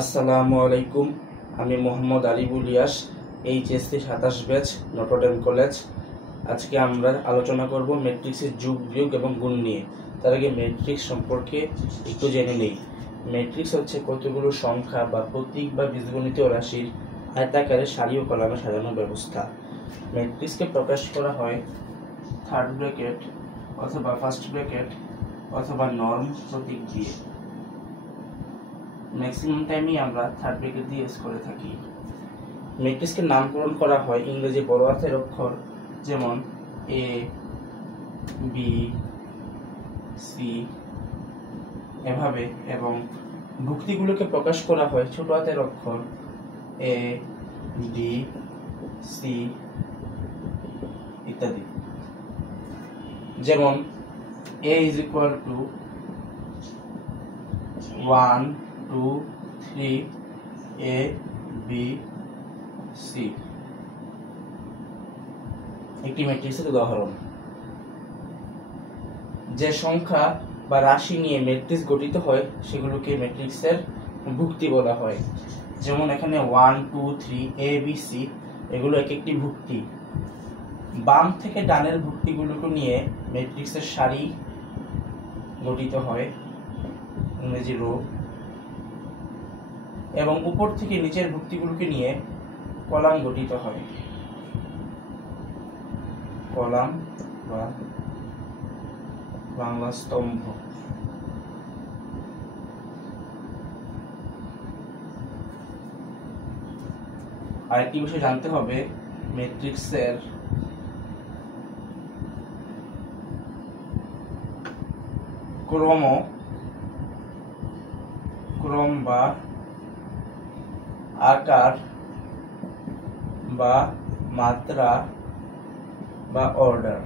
আসসালামু আলাইকুম। আমি মোহাম্মদ আলিবুল ইয়াস, এইচএসসি 27 ব্যাচ, নটরডেম কলেজ। আজকে আমরা আলোচনা করব ম্যাট্রিক্সের যোগ বিয়োগ এবং গুণ নিয়ে। তার আগে ম্যাট্রিক্স সম্পর্কে একটু জেনে নেই। ম্যাট্রিক্স হচ্ছে কতগুলো সংখ্যা বা প্রতীক বা বীজগণিত রাশির আয়তাকারে সারি ও কলামে সাজানোর ব্যবস্থা। ম্যাট্রিক্সকে প্রকাশ করা হয় থার্ড ব্র্যাকেট অথবা ফার্স্ট ব্র্যাকেট অথবা নর্ম প্রতীক দিয়ে। ম্যাক্সিমাম টাইমই আমরা থার্ড ব্র্যাকেট দিয়ে ইউজ করে থাকি। ম্যাট্রিক্সকে নামকরণ করা হয় ইংরেজি বড় হাতের অক্ষর, যেমন এ, বি, সি এভাবে, এবং ভুক্তিগুলোকে প্রকাশ করা হয় ছোট হাতের অক্ষর এ, বি, সি ইত্যাদি। যেমন a is equal to 1 2 3 a b c একটি ম্যাট্রিক্সের উদাহরণ। যে সংখ্যা বা রাশি নিয়ে ম্যাট্রিক্স গঠিত হয় সেগুলোকে ম্যাট্রিক্সের ভুক্তি বলা হয়। যেমন এখানে 1 2 3 a b c এগুলো এক একটি ভুক্তি। বাম থেকে ডানের ভুক্তিগুলোকে নিয়ে ম্যাট্রিক্সের সারি গঠিত হয়, ইংরেজি রো, এবং উপর থেকে নিচের ভুক্তিগুলোকে নিয়ে কলাম গঠিত হয়, কলাম বা বাংলা স্তম্ভ। আরেকটি বিষয় জানতে হবে, ম্যাট্রিক্সের ক্রম বা আকার বা মাত্রা বা অর্ডার।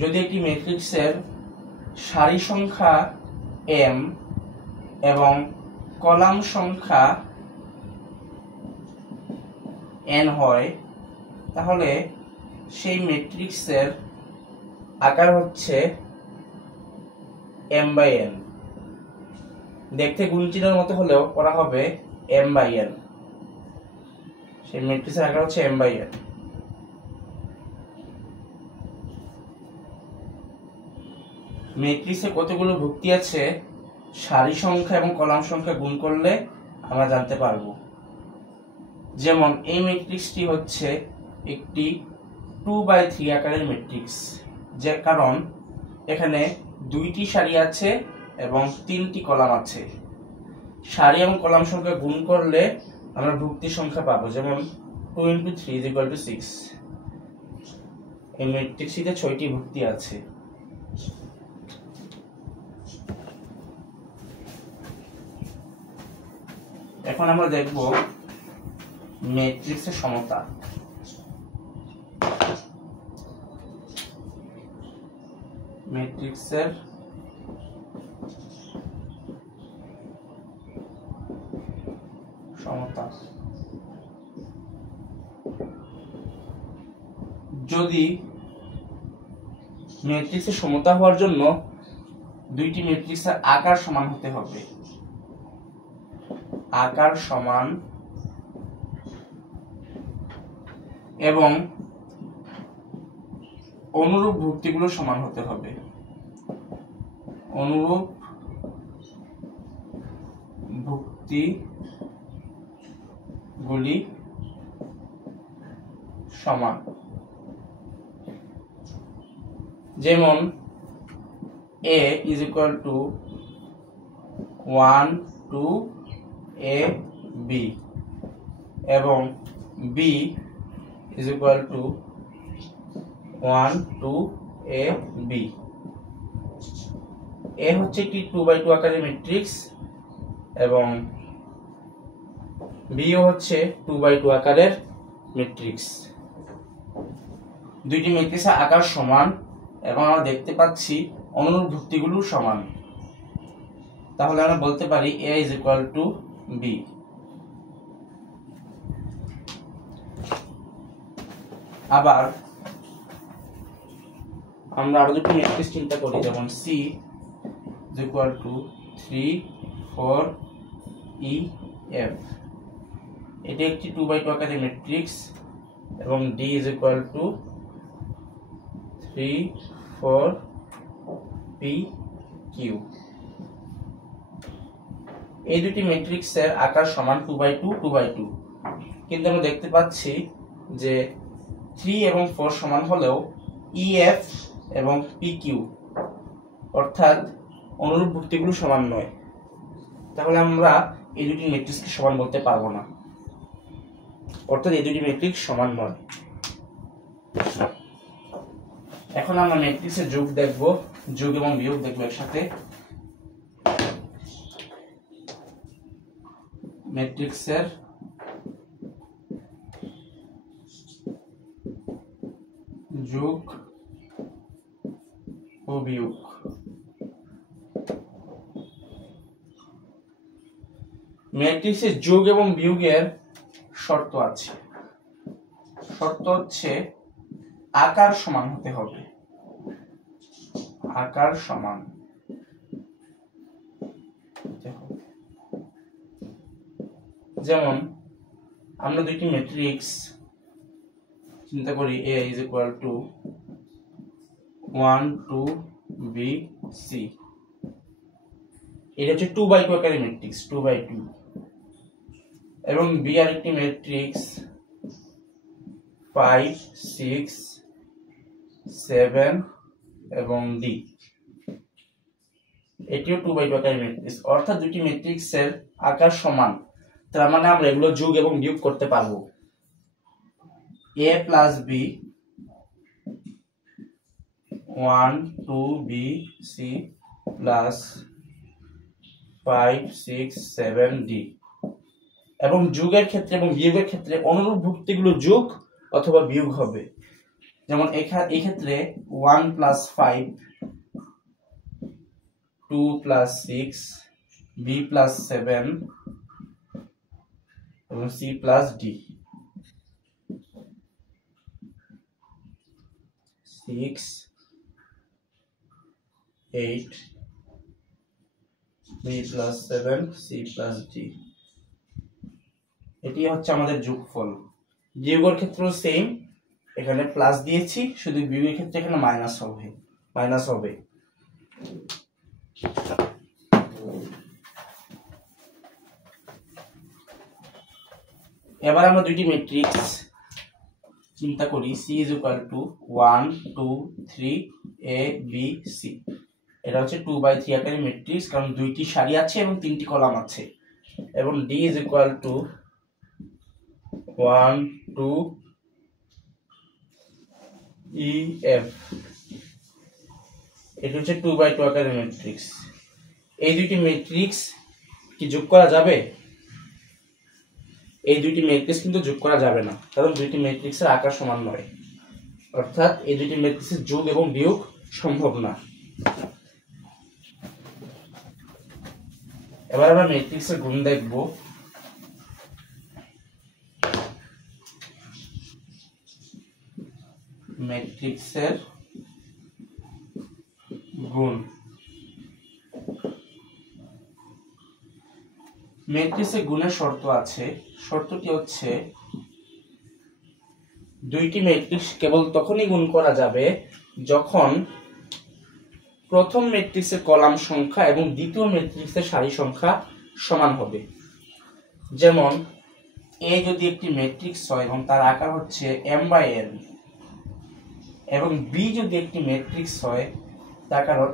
যদি একটি ম্যাট্রিক্সের সারি সংখ্যা m এবং কলাম সংখ্যা n হয়, তাহলে সেই ম্যাট্রিক্সের আকার হচ্ছে m/n। দেখতে গুণ চিহ্নের মতো হলেও পড়া হবে m/n। সেই ম্যাট্রিক্সের আকার হচ্ছে m/n। ম্যাট্রিক্সে কতগুলো ভুক্তি আছে সারি সংখ্যা এবং কলাম সংখ্যা গুণ করলে আমরা জানতে পারবো। যেমন এই ম্যাট্রিক্সটি হচ্ছে একটি 2/3 আকারের ম্যাট্রিক্স, যার কারণ এখানে দুইটি সারি আছে এবং তিনটি কলাম আছে। সারি এবং কলাম সংখ্যা গুণ করলে আমরা ভুক্তি সংখ্যা পাবো, যেমন 2 × 3 = 6। এই ম্যাট্রিক্সটিতে 6টি ভুক্তি আছে। এখন আমরা দেখব ম্যাট্রিক্সের সমতা। ম্যাট্রিক্সের সমতা, যদি ম্যাট্রিক্সের সমতা হওয়ার জন্য দুইটি ম্যাট্রিক্সের আকার সমান হতে হবে। আকার সমান এবং অনুরূপ ভুক্তিগুলো সমান হতে হবে। অনুরূপ ভুক্তিগুলি সমান। যেমন a is equal to 1 2 a b এবং b is equal to 1 2 a b। a হচ্ছে একটি 2/2 আকারের ম্যাট্রিক্স এবং b ও হচ্ছে 2/2 আকারের ম্যাট্রিক্স। দুইটি ম্যাট্রিক্সের আকার সমান এবং আমরা দেখতে পাচ্ছি অনুরূপ ভুক্তিগুলো সমান। তাহলে আমরা বলতে পারি a is equal to b। আবার আমরা আরো দুটো ম্যাট্রিক্স চিন্তা করি, যেমন C = 3 4 E F। এটি একটি 2x2 আকারের ম্যাট্রিক্স এবং D = 3 4 P Q। এই দুটি ম্যাট্রিক্সের আকার সমান 2x2 2x2, কিন্তু আমরা দেখতে পাচ্ছি যে 3 এবং 4 সমান হলেও EF এবং PQ অর্থাৎ অনুরূপ ভুক্তিগুলো সমান নয়। তাহলে আমরা এই দুটি ম্যাট্রিক্সকে সমান বলতে পারবো না, অর্থাৎ এই দুটি ম্যাট্রিক্স সমান নয়। এখন আমরা ম্যাট্রিক্সের যোগ দেখব, যোগ এবং বিয়োগ দেখব একসাথে। ম্যাট্রিক্সের যোগ ও বিয়োগ। ম্যাট্রিক্সের যোগ এবং বিয়োগের শর্ত আছে। শর্ত হচ্ছে আকার সমান হতে হবে, আকার সমান। যেমন আমরা দুইটি ম্যাট্রিক্স চিন্তা করি, A = 1 2 B C। এটা হচ্ছে 2x2 আকারের ম্যাট্রিক্স, 2x2। এবং B আরেকটি ম্যাট্রিক্স 5 6 7 এবং D, এটিও 2x2 আকারের ম্যাট্রিক্স। অর্থাৎ দুটি ম্যাট্রিক্সের আকার সমান, তার মানে আমরা এগুলো যোগ এবং বিয়োগ করতে পারবো। A + B 1 2 B C plus 5 6 7 D। এবং যোগের ক্ষেত্রে এবং বিয়োগের ক্ষেত্রে অনুরূপ ভুক্তিগুলো যোগ অথবা বিয়োগ হবে। যেমন এই ক্ষেত্রে 1 + 5 2 + 6 B + 7 এবং C + D। 6 8 B + 7 C + D। এটি হচ্ছে আমাদের যোগফল। বিয়োগের ক্ষেত্রেও সেম, এখানে প্লাস দিয়েছি, শুধু বিয়োগের ক্ষেত্রে এখানে মাইনাস হবে। এবার আমরা দুইটি ম্যাট্রিক্স চিন্তা করি, C = 1 2 3 A B C। এটা হচ্ছে 2x3 আকারের ম্যাট্রিক্স, কারণ দুইটি সারি আছে এবং তিনটি কলাম আছে। এবং D = 1 2 E F। এটা হচ্ছে 2x2 আকারের ম্যাট্রিক্স। এই দুইটি ম্যাট্রিক্স কি যোগ করা যাবে? এই দুইটি ম্যাট্রিক্স কিন্তু যোগ করা যাবে না, কারণ দুইটি ম্যাট্রিক্সের আকার সমান নয়। অর্থাৎ এই দুইটি ম্যাট্রিক্সের যোগ এবং বিয়োগ সম্ভব না। এবার আমরা ম্যাট্রিক্সের গুণ দেখব। ম্যাট্রিক্সের গুণ। ম্যাট্রিক্সের গুণের শর্ত আছে। শর্তটি হচ্ছে দুইটি ম্যাট্রিক্স কেবল তখনই গুণ করা যাবে যখন প্রথম ম্যাট্রিক্সের কলাম সংখ্যা এবং দ্বিতীয় ম্যাট্রিক্সের সারি সংখ্যা সমান হবে। যেমন A যদি একটি ম্যাট্রিক্স হয় এবং তার আকার হচ্ছে m/n, এবং B যদি একটি ম্যাট্রিক্স হয়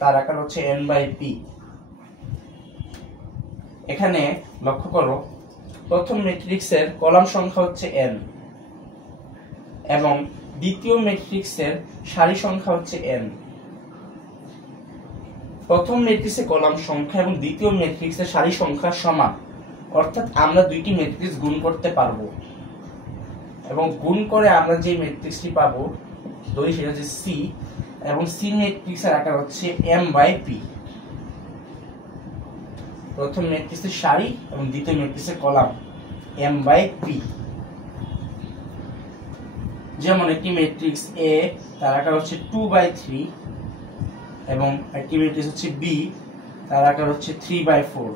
তার আকার হচ্ছে n/p। এখানে লক্ষ্য করো, প্রথম ম্যাট্রিক্সের কলাম সংখ্যা হচ্ছে n এবং দ্বিতীয় ম্যাট্রিক্সের সারি সংখ্যা হচ্ছে n। প্রথম ম্যাট্রিক্সের কলাম সংখ্যা এবং দ্বিতীয় ম্যাট্রিক্সের সারি সংখ্যা সমান, অর্থাৎ আমরা দুইটি ম্যাট্রিক্স গুণ করতে পারবো। এবং গুণ করে আমরা যে ম্যাট্রিক্সটি পাবো ধরি সেটা হচ্ছে C, এবং C ম্যাট্রিক্সের আকার হচ্ছে m/p। প্রথম ম্যাট্রিক্সের সারি এবং দ্বিতীয় ম্যাট্রিক্সের কলাম m/p। যেমন একটি ম্যাট্রিক্স এ তার আকার হচ্ছে 2/3 এবং একটি ম্যাট্রিক্স হচ্ছে বি তার আকার হচ্ছে 3/4।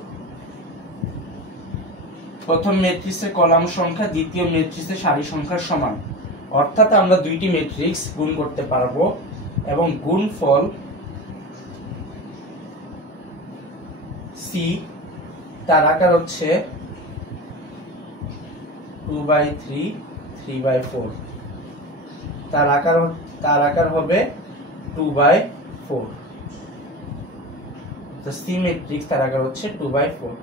প্রথম ম্যাট্রিক্সের কলাম সংখ্যা দ্বিতীয় ম্যাট্রিক্সের সারি সংখ্যার সমান, অর্থাৎ আমরা দুইটি ম্যাট্রিক্স গুণ করতে পারবো এবং গুণফল সি তার আকার হচ্ছে 2/3 3/4, তার আকার হবে 2/4। তো সি ম্যাট্রিক্স তার আকার হচ্ছে 2/4।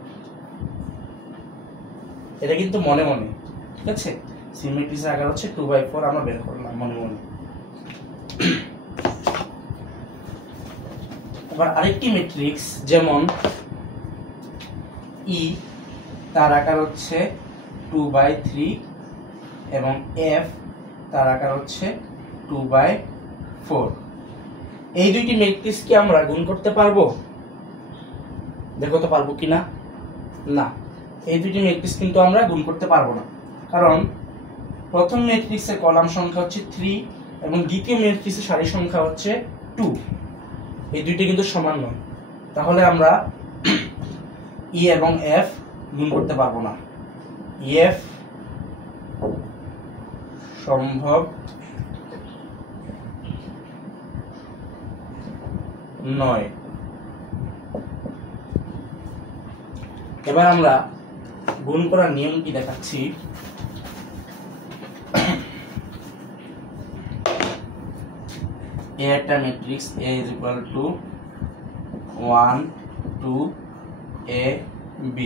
এটা কিন্তু মনে মনে, ঠিক আছে? সি ম্যাট্রিক্সের আকার হচ্ছে 2/4 আমরা বের করলাম মনে মনে। এবার আরেকটি ম্যাট্রিক্স যেমন ই তার আকার হচ্ছে 2/3 এবং এফ তার আকার হচ্ছে 2/4। এই দুইটি ম্যাট্রিক্সকে আমরা গুণ করতে পারবো? দেখো তো পারবো কিনা। না, এই দুইটি ম্যাট্রিক্স কিন্তু আমরা গুণ করতে পারবো না, কারণ প্রথম ম্যাট্রিক্সের কলাম সংখ্যা হচ্ছে 3 এবং দ্বিতীয় ম্যাট্রিক্সের সারি সংখ্যা হচ্ছে 2। এই দুইটি কিন্তু সমান নয়, তাহলে আমরা ই এবং এফ গুণ করতে পারবো না। এফ সম্ভব নয়। এবার আমরা গুণ করার নিয়মটি দেখাচ্ছি। এ একটা ম্যাট্রিক্স A = 1 2 A B,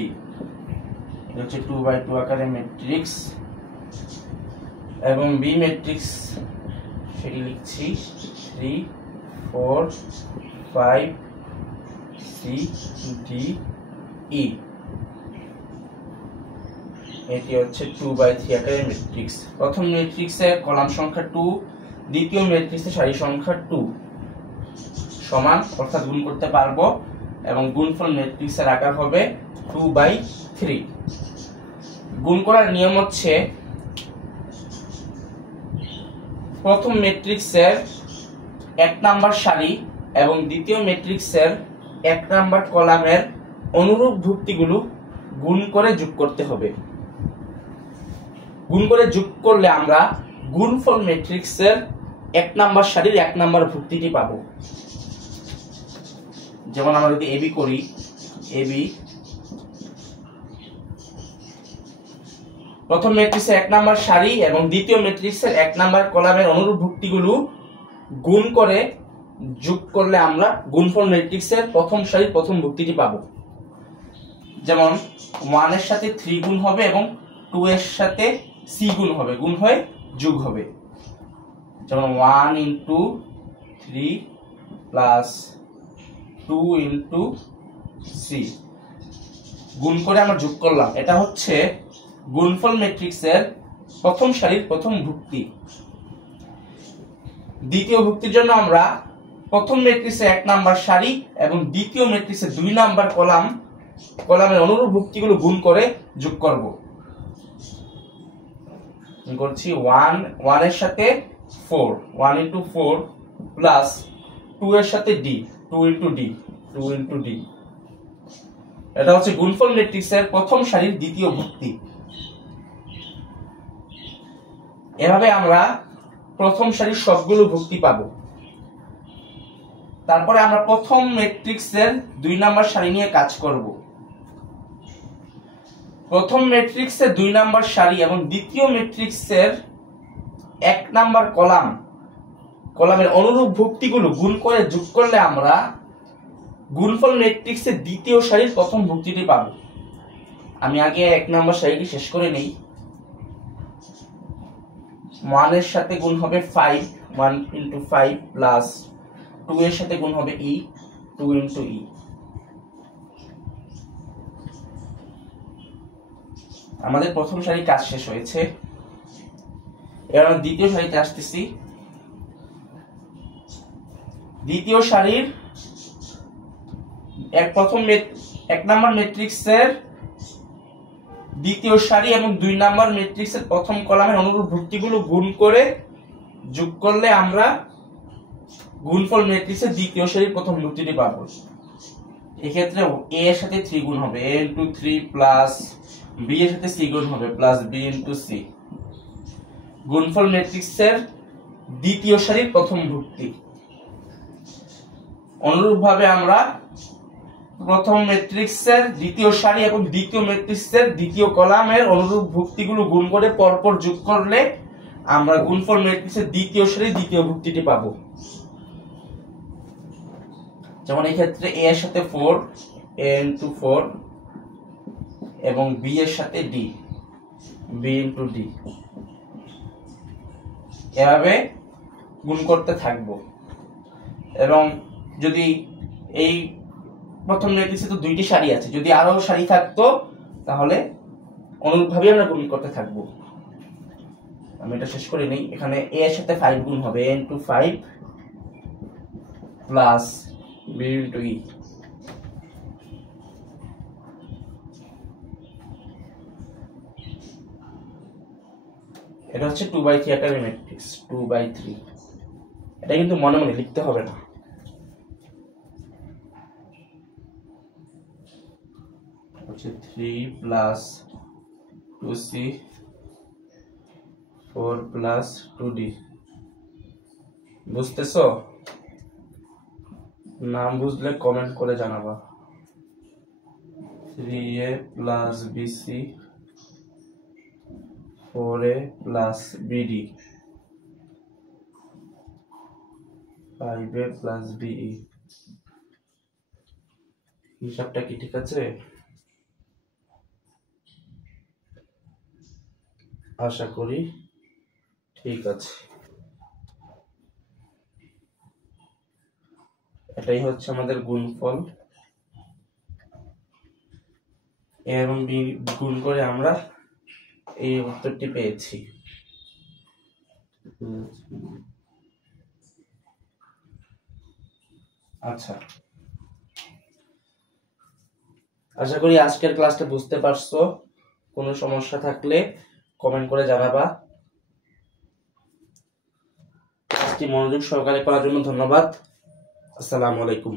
এটা হচ্ছে 2/2 আকারের ম্যাট্রিক্স এবং বি ম্যাট্রিক্স সেটি লিখছি 3 4 5 6 D E। এটি হচ্ছে 2/3 আকারের ম্যাট্রিক্স। প্রথম ম্যাট্রিক্সের কলাম সংখ্যা 2, দ্বিতীয় ম্যাট্রিক্সের সারি সংখ্যা 2 সমান, অর্থাৎ গুণ করতে পারবো এবং গুণফল ম্যাট্রিক্সের আকার হবে 2/3। গুণ করার নিয়ম হচ্ছে প্রথম ম্যাট্রিক্সের 1 নাম্বার সারি এবং দ্বিতীয় ম্যাট্রিক্সের 1 নাম্বার কলামের অনুরূপ ভুক্তিগুলো গুণ করে যোগ করতে হবে। গুণ করে যোগ করলে আমরা গুণফল ম্যাট্রিক্সের 1 নাম্বার সারির 1 নাম্বার ভুক্তিটি পাবো। যেমন আমরা যদি এবি করি, এবি প্রথম ম্যাট্রিক্সের 1 নাম্বার সারি এবং দ্বিতীয় ম্যাট্রিক্সের 1 নাম্বার কলামের অনুরূপ ভুক্তিগুলো গুণ করে যোগ করলে আমরা গুণফল ম্যাট্রিক্সের প্রথম সারির প্রথম ভুক্তিটি পাবো। যেমন 1 এর সাথে 3 গুণ হবে এবং 2 এর সাথে c গুণ হবে, গুণ হয়ে যোগ হবে। যেমন 1 × 3 প্লাস 2 × c গুণ করে আমরা যোগ করলাম। এটা হচ্ছে গুণফল ম্যাট্রিক্সের প্রথম সারির প্রথম ভুক্তি। দ্বিতীয় ভুক্তির জন্য আমরা প্রথম ম্যাট্রিক্সের 1 নাম্বার সারি এবং দ্বিতীয় ম্যাট্রিক্সের 2 নাম্বার কলামের অনুরূপ ভুক্তিগুলো গুণ করে যোগ করব। করছি 1 এর সাথে 4, 1 × 4 প্লাস 2 এর সাথে d, 2 × d, 2 × d। এটা হচ্ছে গুণফল ম্যাট্রিক্সের প্রথম সারির দ্বিতীয় ভুক্তি। এভাবে আমরা প্রথম সারির সবগুলো ভুক্তি পাবো। তারপরে আমরা প্রথম ম্যাট্রিক্সের 2 নাম্বার সারি নিয়ে কাজ করব। প্রথম ম্যাট্রিক্সের 2 নাম্বার সারি এবং দ্বিতীয় ম্যাট্রিক্সের 1 নাম্বার কলামের অনুরূপ ভুক্তিগুলো গুণ করে যোগ করলে আমরা গুণফল ম্যাট্রিক্সের দ্বিতীয় সারির প্রথম ভুক্তিটি পাবো। আমি আগে 1 নাম্বার সারিটি শেষ করে নেই। 1 এর সাথে গুণ হবে 5, 1 × 5 প্লাস 2 এর সাথে গুণ হবে e, 2 × e। আমাদের প্রথম সারি কাজ শেষ হয়েছে। এবার আমরা দ্বিতীয় সারিতে আসতেছি। দ্বিতীয় সারির এক নাম্বার ম্যাট্রিক্সের দ্বিতীয় সারি এবং 2 নাম্বার ম্যাট্রিক্সের প্রথম কলামের অনুরূপ ভুক্তিগুলো গুণ করে যোগ করলে আমরা গুণফল ম্যাট্রিক্সের দ্বিতীয় সারির প্রথম ভুক্তিটি পাবো। এক্ষেত্রে a এর সাথে 3 গুণ হবে, a × 3 প্লাস b এর সাথে c গুণ হবে প্লাস b × c। গুণফল ম্যাট্রিক্সের দ্বিতীয় সারির প্রথম ভুক্তি। অনুরূপভাবে আমরা প্রথম ম্যাট্রিক্সের দ্বিতীয় সারি এবং দ্বিতীয় ম্যাট্রিক্সের দ্বিতীয় কলামের অনুরূপ ভুক্তিগুলো গুণ করে পরপর যোগ করলে আমরা গুণফল ম্যাট্রিক্সের দ্বিতীয় সারির দ্বিতীয় ভুক্তিটি পাবো। যেমন এই ক্ষেত্রে a এর সাথে 4, a × 4 এবং b এর সাথে d, b × d, এভাবে গুণ করতে থাকবো। এবং যদি এই প্রথম ম্যাট্রিক্সে তো দুইটি সারি আছে, যদি আরো সারি থাকতো তাহলে অনুরূপভাবে আমরা গুণ করতে থাকবো। আমি এটা শেষ করে নেই। এখানে a এর সাথে 5 গুণ হবে, a × 5 প্লাস b × e। এটা হচ্ছে 2/3 আকারের ম্যাট্রিক্স, 2/3। এটা কিন্তু মনে মনে লিখতে হবে না। হচ্ছে 3 প্লাস 2c 4 প্লাস 2d। বুঝতেছো? নাম বুঝলে কমেন্ট করে জানাবা। 3a plus bc 4a plus bd 5a plus be। হিসাবটা কি ঠিক আছে? আশা করি ঠিক আছে। এটাই হচ্ছে আমাদের গুণফল। a এবং b গুণ করে আমরা এই উত্তরটি পেয়েছি। আচ্ছা, আশা করি আজকের ক্লাসটা বুঝতে পারছো। কোনো সমস্যা থাকলে কমেন্ট করে জানাবা। ক্লাসটি মনোযোগ সহকারে করার জন্য ধন্যবাদ। আসসালামু আলাইকুম।